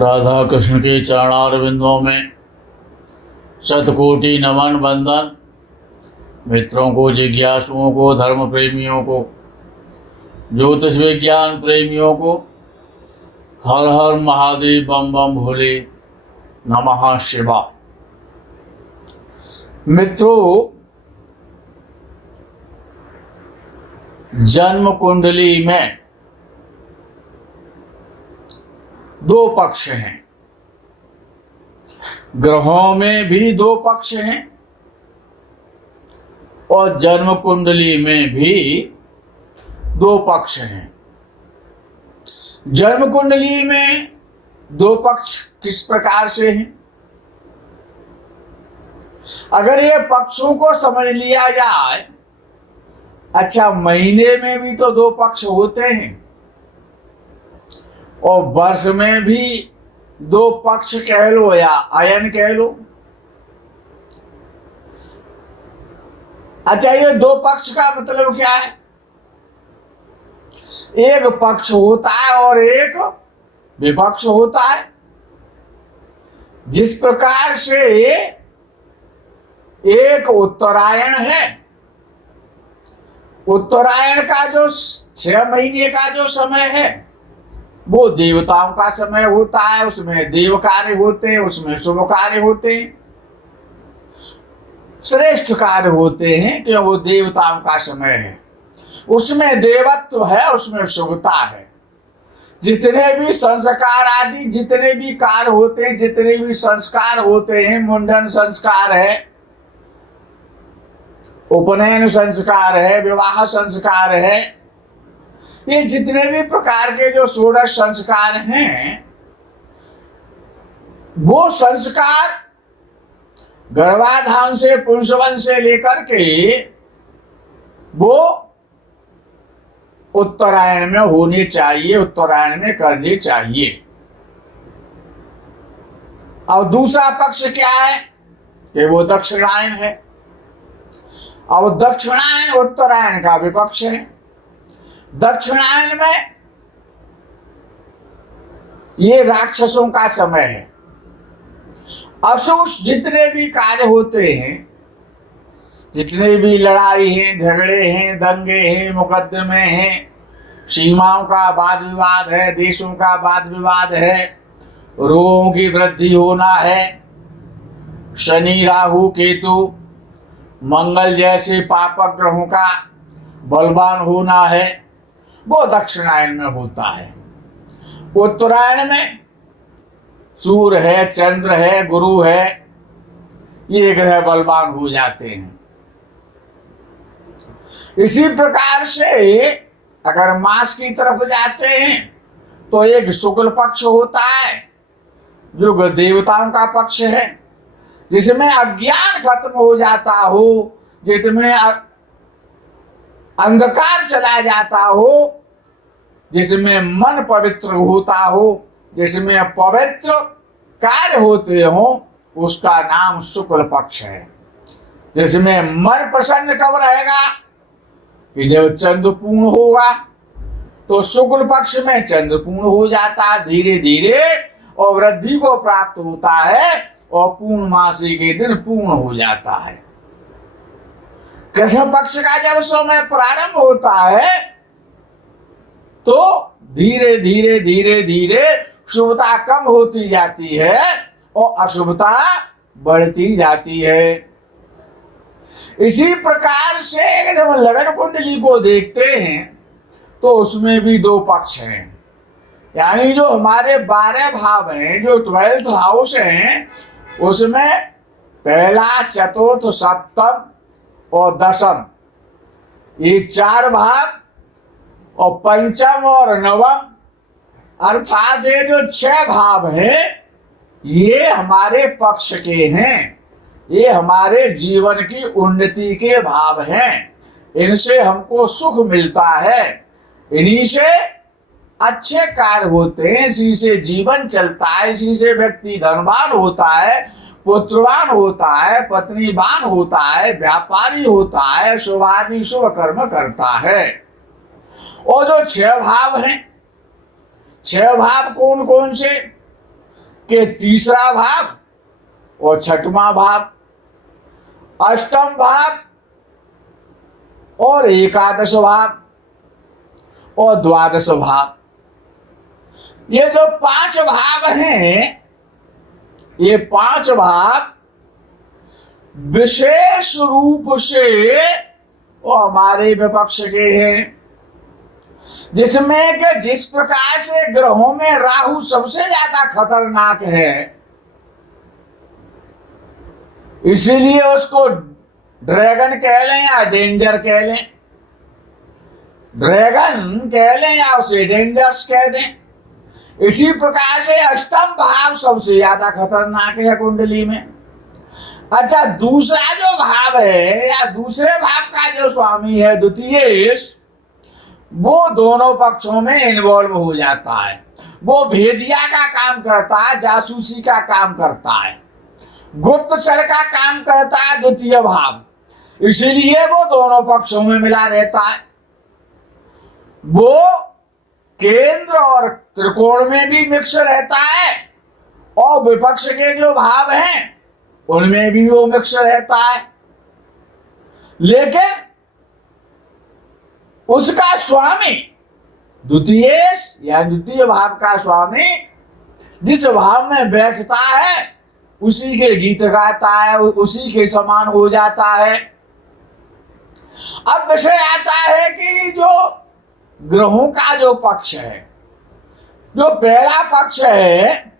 राधा कृष्ण के चरणारविंदों में शतकोटि नमन बंदन। मित्रों को, जिज्ञासुओं को, धर्म प्रेमियों को, ज्योतिष विज्ञान प्रेमियों को हर हर महादेव बम बम भोले नमः शिवाय। मित्रों, जन्म कुंडली में दो पक्ष हैं। ग्रहों में भी दो पक्ष हैं और जन्म कुंडली में भी दो पक्ष हैं। जन्म कुंडली में दो पक्ष किस प्रकार से हैं? अगर ये पक्षों को समझ लिया जाए, अच्छा, महीने में भी तो दो पक्ष होते हैं और वर्ष में भी दो पक्ष कह लो या अयन कह लो। अच्छा, ये दो पक्ष का मतलब क्या है? एक पक्ष होता है और एक विपक्ष होता है। जिस प्रकार से एक उत्तरायण है, उत्तरायण का जो 6 महीने का जो समय है वो देवताओं का समय होता है। उसमें देव कार्य होते हैं, उसमें शुभ कार्य होते हैं, श्रेष्ठ कार्य होते हैं कि वो देवताओं का समय है। उसमें देवत्व है, उसमें शुभता है। जितने भी संस्कार आदि, जितने भी कार्य होते हैं, जितने भी संस्कार होते हैं, मुंडन संस्कार है, उपनयन संस्कार है, विवाह संस्कार है, ये जितने भी प्रकार के जो 16 संस्कार हैं, वो संस्कार गर्भाधान से पुंसवन से लेकर के वो उत्तरायण में होने चाहिए, उत्तरायण में करने चाहिए। और दूसरा पक्ष क्या है कि वो दक्षिणायन है। और दक्षिणायन उत्तरायण का विपक्ष है। दक्षिणायन में ये राक्षसों का समय है। अशुभ जितने भी कार्य होते हैं, जितने भी लड़ाई हैं, झगड़े हैं, दंगे हैं, मुकदमे हैं, सीमाओं का वाद विवाद है, देशों का वाद विवाद है, रोगों की वृद्धि होना है, शनि राहु केतु मंगल जैसे पापक ग्रहों का बलवान होना है, वो दक्षिणायन में होता है। उत्तरायण में सूर्य है, चंद्र है, गुरु है, ये ग्रह बलवान हो जाते हैं। इसी प्रकार से अगर मास की तरफ जाते हैं तो एक शुक्ल पक्ष होता है जो देवताओं का पक्ष है, जिसमें अज्ञान खत्म हो जाता हो, जिसमें अंधकार चला जाता हो, जिसमें मन पवित्र होता हो, जिसमें पवित्र कार्य होते हो, उसका नाम शुक्ल पक्ष है। जिसमें मन प्रसन्न कब रहेगा कि जब चंद्र पूर्ण होगा, तो शुक्ल पक्ष में चंद्र पूर्ण हो जाता है धीरे धीरे और वृद्धि को प्राप्त होता है और पूर्णमासी के दिन पूर्ण हो जाता है। कृष्ण पक्ष का जब समय प्रारंभ होता है तो धीरे धीरे धीरे धीरे शुभता कम होती जाती है और अशुभता बढ़ती जाती है। इसी प्रकार से जब लगन कुंडली को देखते हैं तो उसमें भी दो पक्ष हैं। यानी जो हमारे 12 भाव हैं, जो 12th हाउस हैं, उसमें पहला, चतुर्थ, सप्तम और दशम, ये 4 भाव, और पंचम और नवम, अर्थात ये जो 6 भाव हैं, ये हमारे पक्ष के हैं। ये हमारे जीवन की उन्नति के भाव हैं। इनसे हमको सुख मिलता है, इन्हीं से अच्छे कार्य होते हैं, इसी से जीवन चलता है, इसी से व्यक्ति धनवान होता है, पुत्रवान होता है, पत्नीवान होता है, व्यापारी होता है, शुभादि शुभ कर्म करता है। और जो 6 भाव हैं, 6 भाव कौन कौन से? कि तीसरा भाव और छठवां भाव, अष्टम भाव और एकादश भाव और द्वादश भाव, ये जो 5 भाव हैं, ये 5 भाव विशेष रूप से वो हमारे विपक्ष के हैं, जिसमें कि जिस प्रकार से ग्रहों में राहु सबसे ज्यादा खतरनाक है, इसीलिए उसको ड्रैगन कह लें या डेंजर कह लें, ड्रैगन कह लें या उसे डेंजर्स कह दें। इसी प्रकार से अष्टम भाव सबसे ज्यादा खतरनाक है कुंडली में। अच्छा, दूसरा जो भाव है या दूसरे भाव का जो स्वामी है द्वितीयेश, वो दोनों पक्षों में इन्वॉल्व हो जाता है। वो भेदिया का काम करता है, जासूसी का काम करता है, गुप्तचर का काम करता है द्वितीय भाव, इसीलिए वो दोनों पक्षों में मिला रहता है। वो केंद्र और त्रिकोण में भी मिक्स रहता है और विपक्ष के जो भाव हैं उनमें भी वो मिक्स रहता है, लेकिन उसका स्वामी द्वितीयेश या द्वितीय भाव का स्वामी जिस भाव में बैठता है उसी के गीत गाता है, उसी के समान हो जाता है। अब विषय आता है कि जो ग्रहों का जो पक्ष है, जो पहला पक्ष है,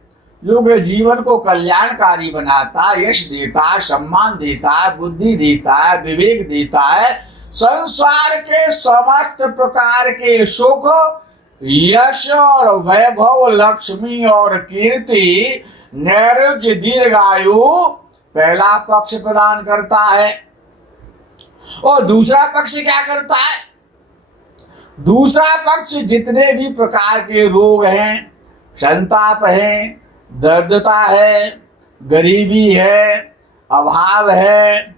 जो कि जीवन को कल्याणकारी बनाता है, यश देता है, सम्मान देता है, बुद्धि देता है, विवेक देता है, संसार के समस्त प्रकार के सुख, यश और वैभव, लक्ष्मी और कीर्ति, नैरुज्य, दीर्घायु पहला पक्ष प्रदान करता है। और दूसरा पक्ष क्या करता है? दूसरा पक्ष जितने भी प्रकार के रोग हैं, संताप है, दर्दता है, गरीबी है, अभाव है,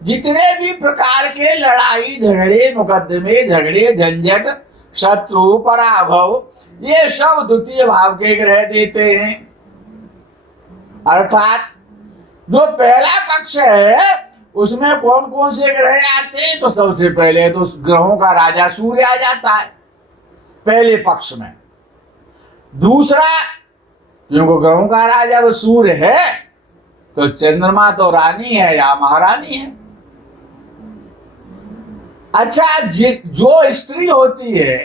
जितने भी प्रकार के लड़ाई झगड़े, मुकदमे, झगड़े, झंझट, शत्रु, पराभव, ये सब द्वितीय भाव के ग्रह देते हैं। अर्थात जो पहला पक्ष है उसमें कौन कौन से ग्रह आते हैं? तो सबसे पहले तो ग्रहों का राजा सूर्य आ जाता है पहले पक्ष में। दूसरा, क्योंकि ग्रहों का राजा वो सूर्य है तो चंद्रमा तो रानी है या महारानी है। अच्छा, जो स्त्री होती है,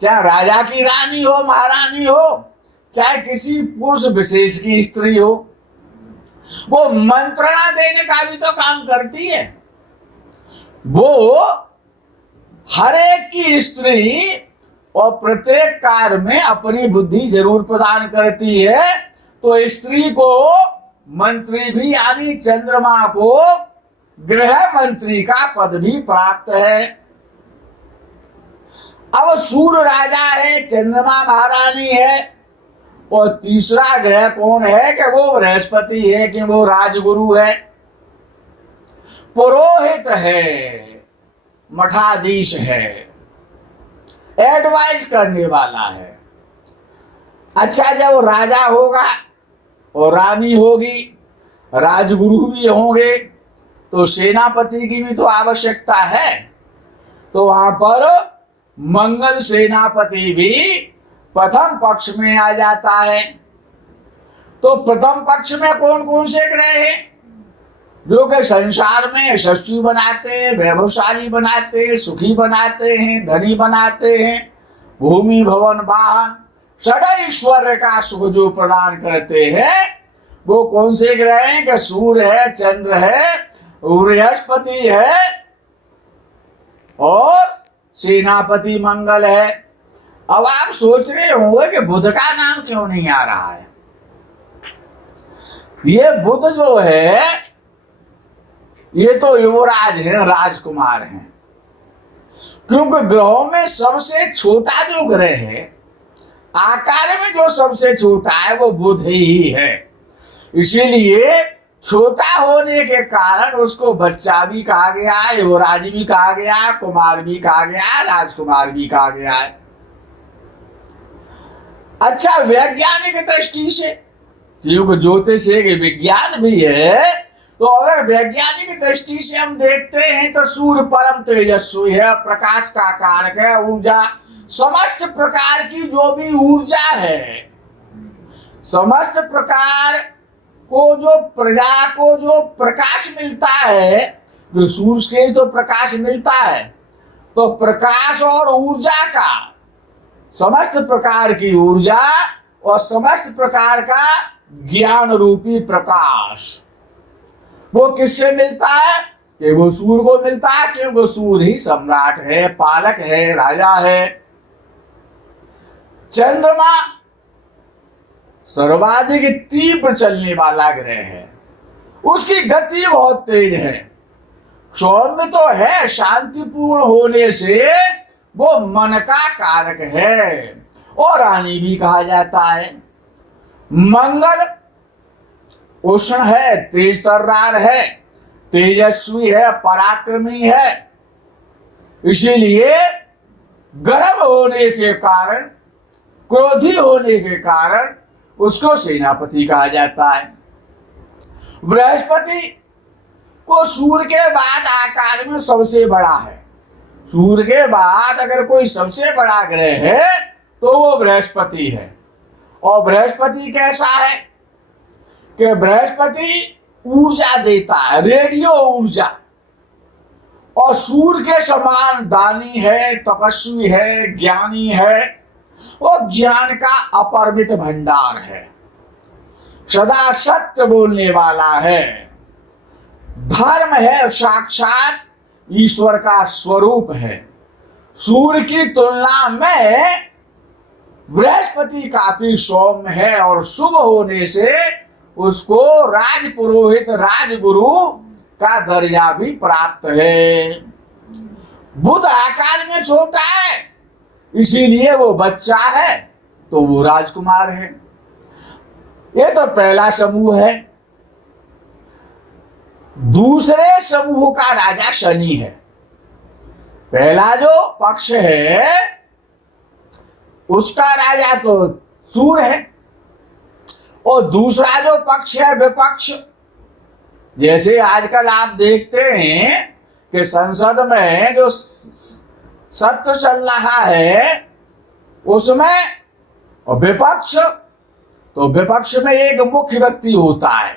चाहे राजा की रानी हो, महारानी हो, चाहे किसी पुरुष विशेष की स्त्री हो, वो मंत्रणा देने का भी तो काम करती है। वो हर एक की स्त्री और प्रत्येक कार्य में अपनी बुद्धि जरूर प्रदान करती है। तो स्त्री को मंत्री भी यानी चंद्रमा को गृह मंत्री का पद भी प्राप्त है। अब सूर्य राजा है, चंद्रमा महारानी है, और तीसरा ग्रह कौन है कि वो बृहस्पति है, कि वो राजगुरु है, पुरोहित है, मठाधीश है, एडवाइस करने वाला है। अच्छा, जब राजा होगा और रानी होगी, राजगुरु भी होंगे, तो सेनापति की भी तो आवश्यकता है। तो वहां पर मंगल सेनापति भी प्रथम पक्ष में आ जाता है। तो प्रथम पक्ष में कौन कौन से ग्रह हैं? जो कि संसार में यशस्वी बनाते हैं, वैभवशाली बनाते हैं, सुखी बनाते हैं, धनी बनाते हैं, भूमि भवन वाहन षडैश्वर्य का सुख जो प्रदान करते हैं, वो कौन से ग्रह हैं? कि सूर्य है, चंद्र है, बृहस्पति है और सेनापति मंगल है। अब आप सोच रहे होंगे कि बुध का नाम क्यों नहीं आ रहा है? ये बुध जो है ये तो युवराज है, राजकुमार हैं, क्योंकि ग्रहों में सबसे छोटा जो ग्रह है, आकार में जो सबसे छोटा है, वो बुध ही है। इसीलिए छोटा होने के कारण उसको बच्चा भी कहा गया है, युवराज भी कहा गया है, कुमार भी कहा गया है, राजकुमार भी कहा गया है। अच्छा, वैज्ञानिक दृष्टि से क्योंकि ज्योतिष एक विज्ञान भी है। तो अगर वैज्ञानिक दृष्टि से हम देखते हैं तो सूर्य परम तेजस्वी है, प्रकाश का कारक है, ऊर्जा, समस्त प्रकार की जो भी ऊर्जा है, समस्त प्रकार को जो प्रजा को जो प्रकाश मिलता है, जो सूर्य के तो प्रकाश मिलता है, तो प्रकाश और ऊर्जा का, समस्त प्रकार की ऊर्जा और समस्त प्रकार का ज्ञान रूपी प्रकाश वो किससे मिलता है? कि वो सूर्य को मिलता है, क्योंकि सूर्य ही सम्राट है, पालक है, राजा है। चंद्रमा सर्वाधिक तीव्र चलने वाला ग्रह है, उसकी गति बहुत तेज है, सौम्य तो है, शांतिपूर्ण होने से वो मन का कारक है और रानी भी कहा जाता है। मंगल उष्ण है, तेज तर्रार है, तेजस्वी है, पराक्रमी है, इसीलिए गर्व होने के कारण, क्रोधी होने के कारण उसको सेनापति कहा जाता है। बृहस्पति को सूर्य के बाद आकार में सबसे बड़ा है। सूर्य के बाद अगर कोई सबसे बड़ा ग्रह है तो वो बृहस्पति है। और बृहस्पति कैसा है कि बृहस्पति ऊर्जा देता है, रेडियो ऊर्जा, और सूर्य के समान दानी है, तपस्वी है, ज्ञानी है, और ज्ञान का अपरिमित भंडार है, सदा सत्य बोलने वाला है, धर्म है, साक्षात ईश्वर का स्वरूप है। सूर्य की तुलना में बृहस्पति काफी सौम्य है और शुभ होने से उसको राजपुरोहित, राजगुरु का दर्जा भी प्राप्त है। बुध आकार में छोटा है, इसीलिए वो बच्चा है तो वो राजकुमार है। ये तो पहला समूह है। दूसरे समूह का राजा शनि है। पहला जो पक्ष है उसका राजा तो सूर्य है, और दूसरा जो पक्ष है विपक्ष, जैसे आजकल आप देखते हैं कि संसद में जो सत्र चल रहा है उसमें विपक्ष, तो विपक्ष में एक मुख्य व्यक्ति होता है।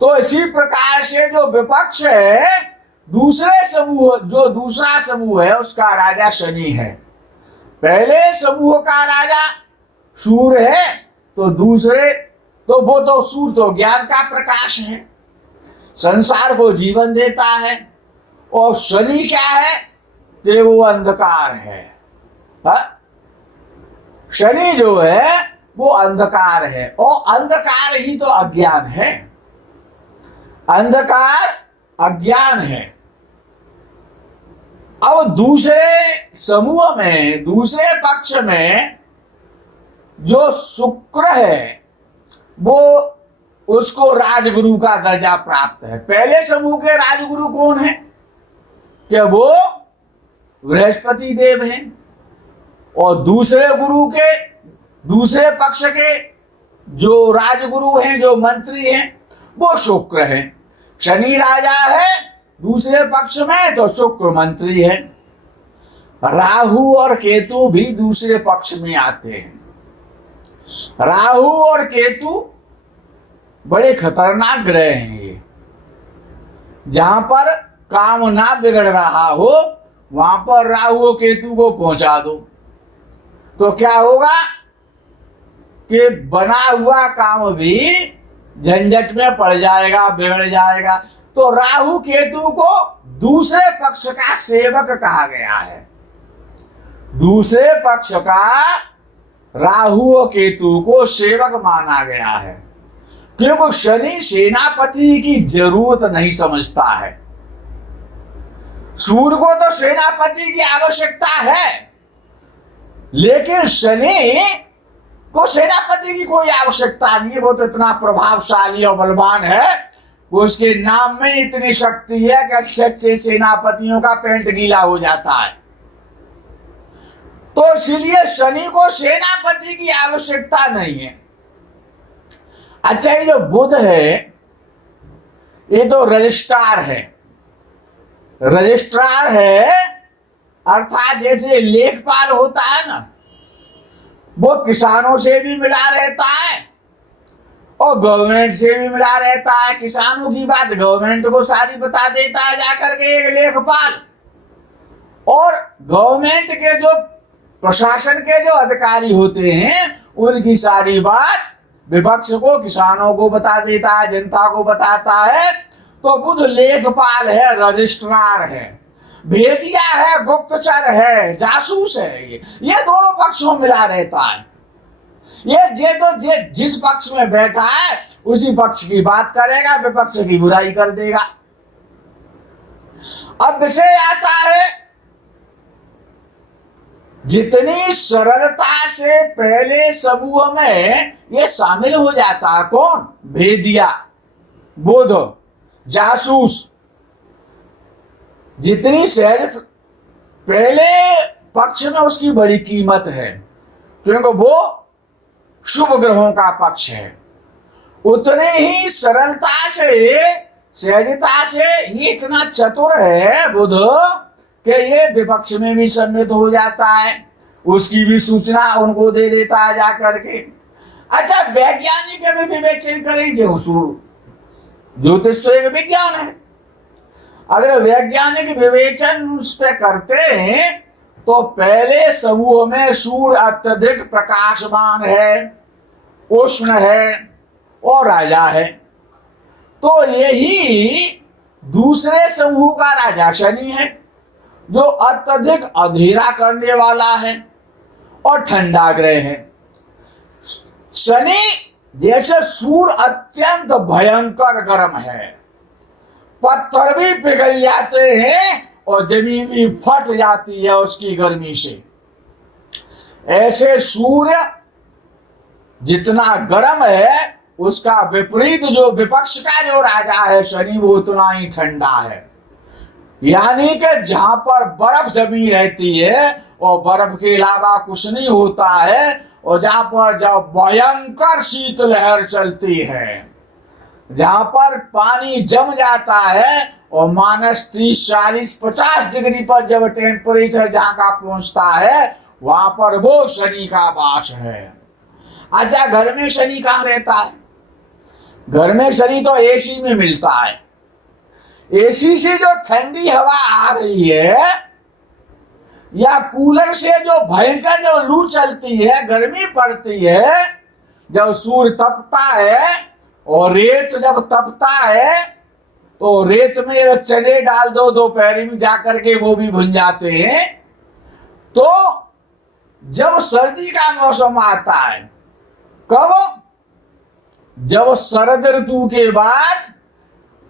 तो इसी प्रकार से जो विपक्ष है, दूसरे समूह, जो दूसरा समूह है उसका राजा शनि है। पहले समूह का राजा सूर्य है, तो दूसरे तो वो तो सूर्य तो ज्ञान का प्रकाश है, संसार को जीवन देता है। और शनि क्या है कि वो अंधकार है। शनि जो है वो अंधकार है, और अंधकार ही तो अज्ञान है। अंधकार अज्ञान है। अब दूसरे समूह में, दूसरे पक्ष में जो शुक्र है वो, उसको राजगुरु का दर्जा प्राप्त है। पहले समूह के राजगुरु कौन है? क्या वो बृहस्पति देव हैं, और दूसरे गुरु के, दूसरे पक्ष के जो राजगुरु हैं, जो मंत्री हैं, वो शुक्र है। शनि राजा है दूसरे पक्ष में, तो शुक्र मंत्री है। राहु और केतु भी दूसरे पक्ष में आते हैं। राहु और केतु बड़े खतरनाक ग्रह हैं। ये जहां पर काम ना बिगड़ रहा हो वहां पर राहु और केतु को पहुंचा दो तो क्या होगा कि बना हुआ काम भी झंझट में पड़ जाएगा, बिगड़ जाएगा। तो राहु केतु को दूसरे पक्ष का सेवक कहा गया है। दूसरे पक्ष का राहु और केतु को सेवक माना गया है, क्योंकि शनि सेनापति की जरूरत नहीं समझता है। सूर्य को तो सेनापति की आवश्यकता है, लेकिन शनि को सेनापति की कोई आवश्यकता नहीं है। वो तो इतना प्रभावशाली और बलवान है, उसके नाम में इतनी शक्ति है कि अच्छे अच्छे सेनापतियों का पेंट गीला हो जाता है। तो इसलिए शनि को सेनापति की आवश्यकता नहीं है। अच्छा, ये जो बुध है ये तो रजिस्ट्रार है। रजिस्ट्रार है अर्थात जैसे लेखपाल होता है ना, वो किसानों से भी मिला रहता है और गवर्नमेंट से भी मिला रहता है। किसानों की बात गवर्नमेंट को सारी बता देता है जाकर के एक लेखपाल, और गवर्नमेंट के जो प्रशासन के जो अधिकारी होते हैं उनकी सारी बात विपक्ष को, किसानों को बता देता है, जनता को बताता है। तो बुध लेखपाल है, रजिस्ट्रार है, भेदिया है, गुप्तचर है, जासूस है। ये दोनों पक्षों में मिला रहता है। ये तो जिस पक्ष में बैठा है उसी पक्ष की बात करेगा, विपक्ष की बुराई कर देगा। अब विषय आता है, जितनी सरलता से पहले समूह में ये शामिल हो जाता है, कौन? भेदिया, बुध, जासूस। जितनी सहज पहले पक्ष में उसकी बड़ी कीमत है, क्योंकि वो शुभ ग्रहों का पक्ष है। उतने ही सरलता से, सहजता से ये इतना चतुर है बुध कि ये विपक्ष में भी सम्मिलित हो जाता है, उसकी भी सूचना उनको दे देता है जाकर के। अच्छा, वैज्ञानिक अगर विवेचन करेंगे, ज्योतिष तो एक विज्ञान है, अगर वैज्ञानिक विवेचन उस पर करते हैं तो पहले समूह में सूर्य अत्यधिक प्रकाशमान है, उष्ण है और राजा है। तो यही दूसरे समूह का राजा शनि है, जो अत्यधिक अंधेरा करने वाला है और ठंडा ग्रह है। शनि जैसे सूर्य अत्यंत भयंकर गर्म है, पत्थर भी पिघल जाते हैं और जमीन भी फट जाती है उसकी गर्मी से। ऐसे सूर्य जितना गर्म है, उसका विपरीत जो विपक्ष का जो राजा है शनि, वो उतना ही ठंडा है। यानी कि जहां पर बर्फ जमी रहती है और बर्फ के अलावा कुछ नहीं होता है, और जहां पर जब भयंकर शीतलहर चलती है, जहां पर पानी जम जाता है और -30, 40, 50 डिग्री पर जब टेम्परेचर जहां का पहुंचता है, वहां पर वो शनि का वास है। अच्छा, घर में शनि कहां रहता है? घर में शनि तो एसी में मिलता है। एसी से जो ठंडी हवा आ रही है या कूलर से जो भयंकर जो लू चलती है, गर्मी पड़ती है, जब सूर्य तपता है और रेत जब तपता है, तो रेत में चने डाल दो दोपहर में जाकर के, वो भी भुन जाते हैं। तो जब सर्दी का मौसम आता है, कब? जब शरद ऋतु के बाद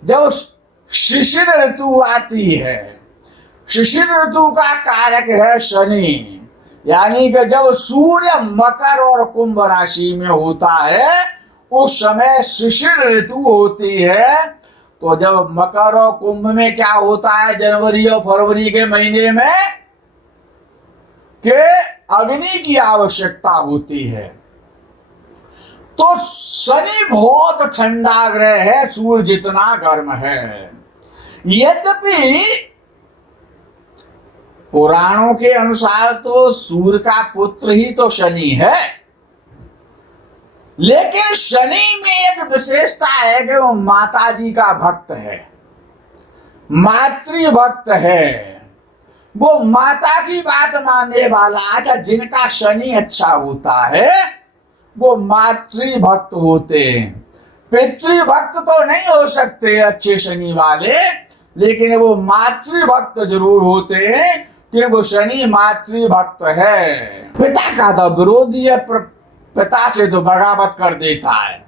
जब शिशिर ऋतु आती है। शिशिर ऋतु का कारक है शनि, यानी कि जब सूर्य मकर और कुंभ राशि में होता है, उस समय शिशिर ऋतु होती है। तो जब मकर और कुंभ में क्या होता है जनवरी और फरवरी के महीने में, कि अग्नि की आवश्यकता होती है। तो शनि बहुत ठंडा ग्रह है, सूर्य जितना गर्म है। यद्यपि पुराणों के अनुसार तो सूर्य का पुत्र ही तो शनि है, लेकिन शनि में एक विशेषता है कि वो माता जी का भक्त है, मातृभक्त है, वो माता की बात मानने वाला। अच्छा, जिनका शनि अच्छा होता है वो मातृभक्त होते हैं। पितृभक्त तो नहीं हो सकते अच्छे शनि वाले, लेकिन वो मातृभक्त जरूर होते हैं, क्योंकि वो शनि मातृभक्त है। पिता का तो विरोधी है, पिता से तो बगावत कर देता है,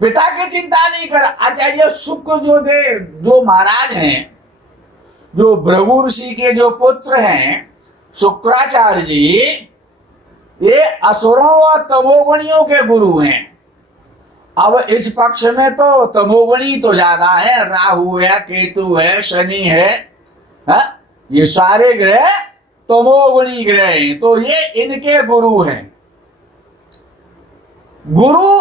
पिता की चिंता नहीं कर। अच्छा, ये शुक्र जो महाराज हैं, जो भृगु ऋषि के जो पुत्र हैं शुक्राचार्य जी, ये असुरों और तमोगुणियों के गुरु हैं। अब इस पक्ष में तो तमोगुणी तो ज्यादा है, राहु है, केतु है, शनि है, ये सारे ग्रह तमोगुणी ग्रह हैं, तो ये इनके गुरु हैं। गुरु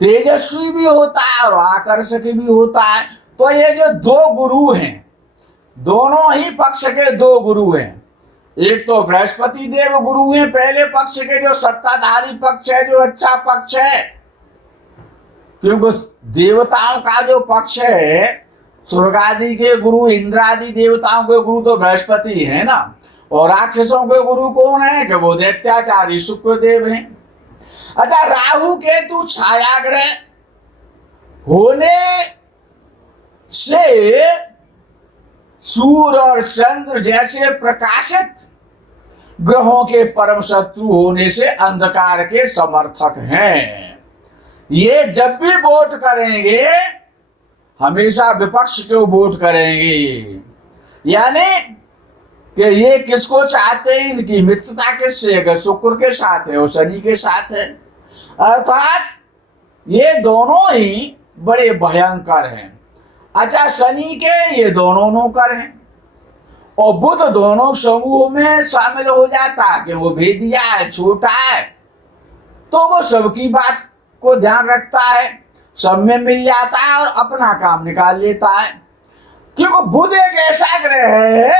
तेजस्वी भी होता है और आकर्षक भी होता है। तो ये जो दो गुरु हैं, दोनों ही पक्ष के दो गुरु हैं। एक तो बृहस्पति देव गुरु हैं पहले पक्ष के, जो सत्ताधारी पक्ष है, जो अच्छा पक्ष है, क्योंकि देवताओं का जो पक्ष है, स्वर्ग आदि के गुरु, इंद्र आदि देवताओं के गुरु तो बृहस्पति है ना, और राक्षसों के गुरु कौन है कि वो दैत्याचारी शुक्रदेव हैं। अच्छा, राहु केतु छाया ग्रह होने से सूर्य और चंद्र जैसे प्रकाशित ग्रहों के परम शत्रु होने से अंधकार के समर्थक हैं। ये जब भी वोट करेंगे हमेशा विपक्ष को वोट करेंगे, यानी कि ये किसको चाहते हैं, इनकी मित्रता किससे है, शुक्र के साथ है और शनि के साथ है। अर्थात ये दोनों ही बड़े भयंकर हैं। अच्छा, शनि के ये दोनों नौकर हैं और बुध दोनों समूह में शामिल हो जाता है कि वो भेदिया है, छोटा है, तो वो सबकी बात को ध्यान रखता है, सब में मिल जाता है और अपना काम निकाल लेता है। क्योंकि बुध एक ऐसा ग्रह है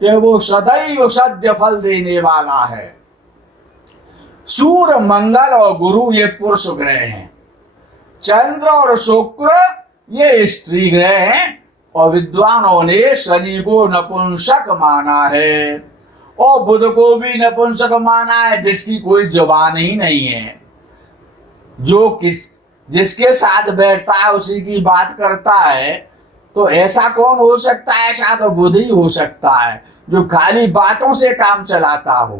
कि वो सदैव सद्य फल देने वाला है। सूर्य, मंगल और गुरु ये पुरुष ग्रह हैं। चंद्र और शुक्र ये स्त्री ग्रह हैं और विद्वानों ने शनि को नपुंसक माना है और बुध को भी नपुंसक माना है, जिसकी कोई जुबान ही नहीं है, जो जिसके साथ बैठता है उसी की बात करता है। तो ऐसा कौन हो सकता है? ऐसा तो बुध ही हो सकता है, जो खाली बातों से काम चलाता हो।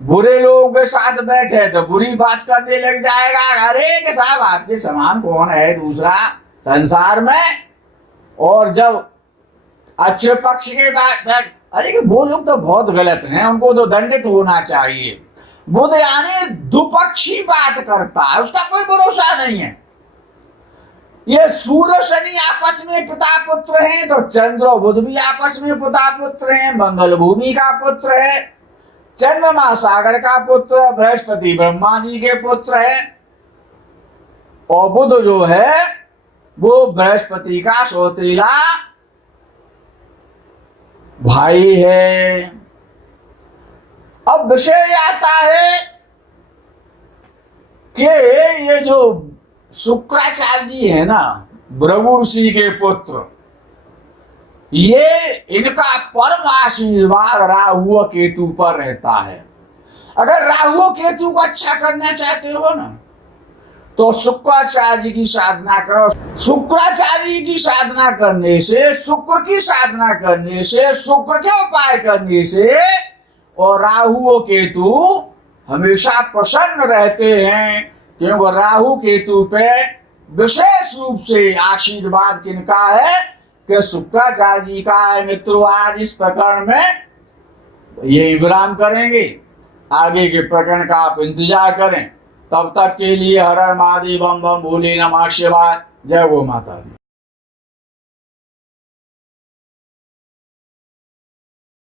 बुरे लोगों के साथ बैठे तो बुरी बात करने लग जाएगा, अरे कि साहब आपके समान कौन है दूसरा संसार में। और जब अच्छे पक्ष के बात, अरे कि वो लोग तो बहुत गलत हैं, उनको तो दंडित होना चाहिए। बुध यानी दुपक्षी बात करता है, उसका कोई भरोसा नहीं है। ये सूर्य शनि आपस में पिता पुत्र हैं, तो चंद्र और बुध भी आपस में पिता पुत्र हैं। मंगल भूमि का पुत्र है, चंद्रमा सागर का पुत्र, बृहस्पति ब्रह्मा जी के पुत्र है और बुध जो है वो बृहस्पति का सौतेला भाई है। अब विषय आता है कि ये जो शुक्राचार्य जी है ना, भृगु ऋषि के पुत्र, ये इनका परम आशीर्वाद राहु केतु पर रहता है। अगर राहु केतु को अच्छा करना चाहते हो ना, तो शुक्राचार्य की साधना करो। शुक्राचार्य की साधना करने से, शुक्र की साधना करने से, शुक्र के उपाय करने से और राहु केतु हमेशा प्रसन्न रहते हैं, क्योंकि राहु केतु पे विशेष रूप से आशीर्वाद किनका है कि शुक्राचार्य जी का है। मित्रों, आज इस प्रकरण में ये विराम करेंगे, आगे के प्रकरण का आप इंतजार करें। तब तक के लिए हर हर महादेव, बम बम भोले नमः शिवाय। जय गो माता दी।